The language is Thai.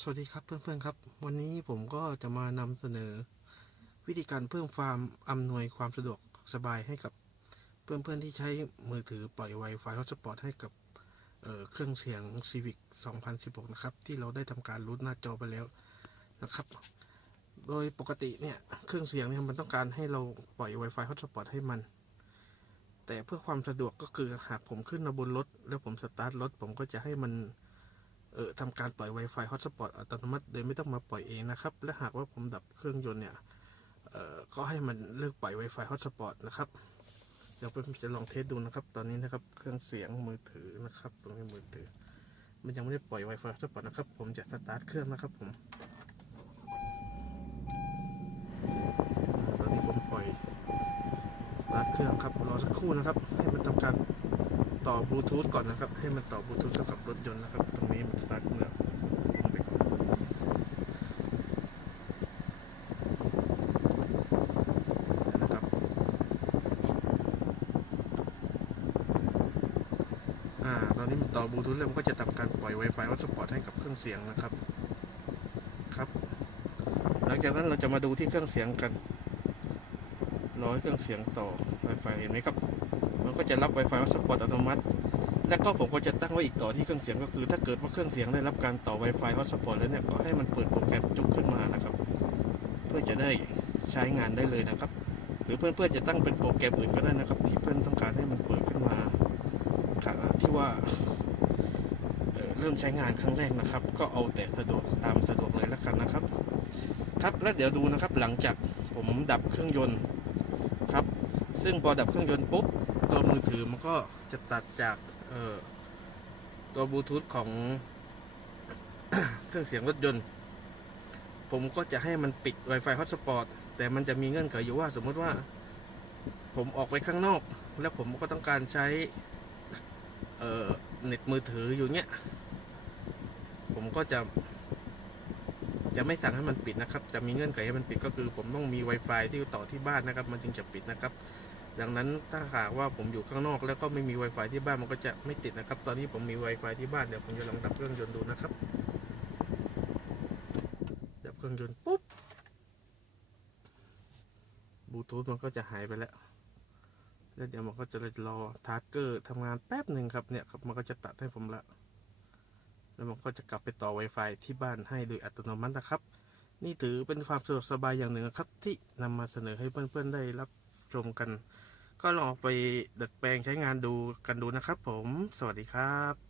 สวัสดีครับเพื่อนๆครับวันนี้ผมก็จะมานำเสนอวิธีการเพิ่มความอำนวยความสะดวกสบายให้กับเพื่อนๆที่ใช้มือถือปล่อย Wi-Fi Hotspot ให้กับเครื่องเสียง Civic 2016นะครับที่เราได้ทำการรูทหน้าจอไปแล้วนะครับโดยปกติเนี่ยเครื่องเสียงเนี่ยมันต้องการให้เราปล่อย Wi-Fi Hotspot ให้มันแต่เพื่อความสะดวกก็คือหากผมขึ้นมาบนรถแล้วผมสตาร์ทรถผมก็จะให้มันทำการปล่อย Wi-Fi Hotspot อัตโนมัติโดยไม่ต้องมาปล่อยเองนะครับและหากว่าผมดับเครื่องยนต์เนี่ยก็ให้มันเลิกปล่อย Wi-Fi Hotspot นะครับเดี๋ยวผมจะลองเทสดูนะครับตอนนี้นะครับเครื่องเสียงมือถือนะครับตรงนี้มือถือมันยังไม่ได้ปล่อย Wi-Fi Hotspot นะครับผมจะสตาร์ทเครื่องนะครับผมตอนนี้ผมปล่อยสตาร์ทเครื่องครับรอสักครู่นะครับให้มันทำการต่อบลูทูธก่อนนะครับให้มันต่อบลูทูธกับรถยนต์นะครับตรงนี้มันสตาร์ทเครื่องไปก่อนนะครับตอนนี้มันต่อบลูทูธแล้วมันก็จะทำการปล่อย Wi-Fi Hotspot ให้กับเครื่องเสียงนะครับครับหลังจากนั้นเราจะมาดูที่เครื่องเสียงกันรอให้เครื่องเสียงต่อ Wi-Fi เห็นไหมครับมันก็จะรับ Wi-Fi Hotspot อัตโนมัติและก็ผมก็จะตั้งไว้อีกต่อที่เครื่องเสียงก็คือถ้าเกิดว่าเครื่องเสียงได้รับการต่อ Wi-Fi Hotspot แล้วเนี่ยก็ให้มันเปิดโปรแกรมจุกขึ้นมานะครับเพื่อจะได้ใช้งานได้เลยนะครับหรือเพื่อนๆจะตั้งเป็นโปรแกรมอื่นก็ได้นะครับที่เพื่อนต้องการให้มันเปิดขึ้นมาที่ว่าเริ่มใช้งานครั้งแรกนะครับก็เอาแต่สะดวกตามสะดวกเลยแล้วกันนะครับครับแล้วเดี๋ยวดูนะครับหลังจากผมดับเครื่องยนต์ครับซึ่งพอดับเครื่องยนต์ปุ๊บตัวมือถือมันก็จะตัดจากตัวบลูทูธของ เครื่องเสียงรถยนต์ผมก็จะให้มันปิด Wi-Fi Hotspot แต่มันจะมีเงื่อนไขอยู่ว่าสมมติว่าผมออกไปข้างนอกแล้วผมก็ต้องการใช้เน็ตมือถืออยู่เนี้ยผมก็จะไม่สั่งให้มันปิดนะครับจะมีเงื่อนไขให้มันปิดก็คือผมต้องมี Wi-Fi ที่ต่อที่บ้านนะครับมันจึงจะปิดนะครับดังนั้นถ้าหากว่าผมอยู่ข้างนอกแล้วก็ไม่มี Wi-Fi ที่บ้านมันก็จะไม่ติดนะครับตอนนี้ผมมี Wi-Fi ที่บ้านเดี๋ยวผมจะลองดับเครื่องยนต์ดูนะครับดับเครื่องยนต์ปุ๊บบลูทูธมันก็จะหายไปแล้วเดี๋ยวมันก็จะรอทาร์เกอร์ทำงานแป๊บหนึ่งครับเนี่ยครับมันก็จะตัดให้ผมละแล้วมันก็จะกลับไปต่อ Wi-Fi ที่บ้านให้โดยอัตโนมัตินะครับนี่ถือเป็นความสะดวกสบายอย่างหนึ่งครับที่นำมาเสนอให้เพื่อนๆได้รับชมกันก็ลองไปดัดแปลงใช้งานดูกันดูนะครับผมสวัสดีครับ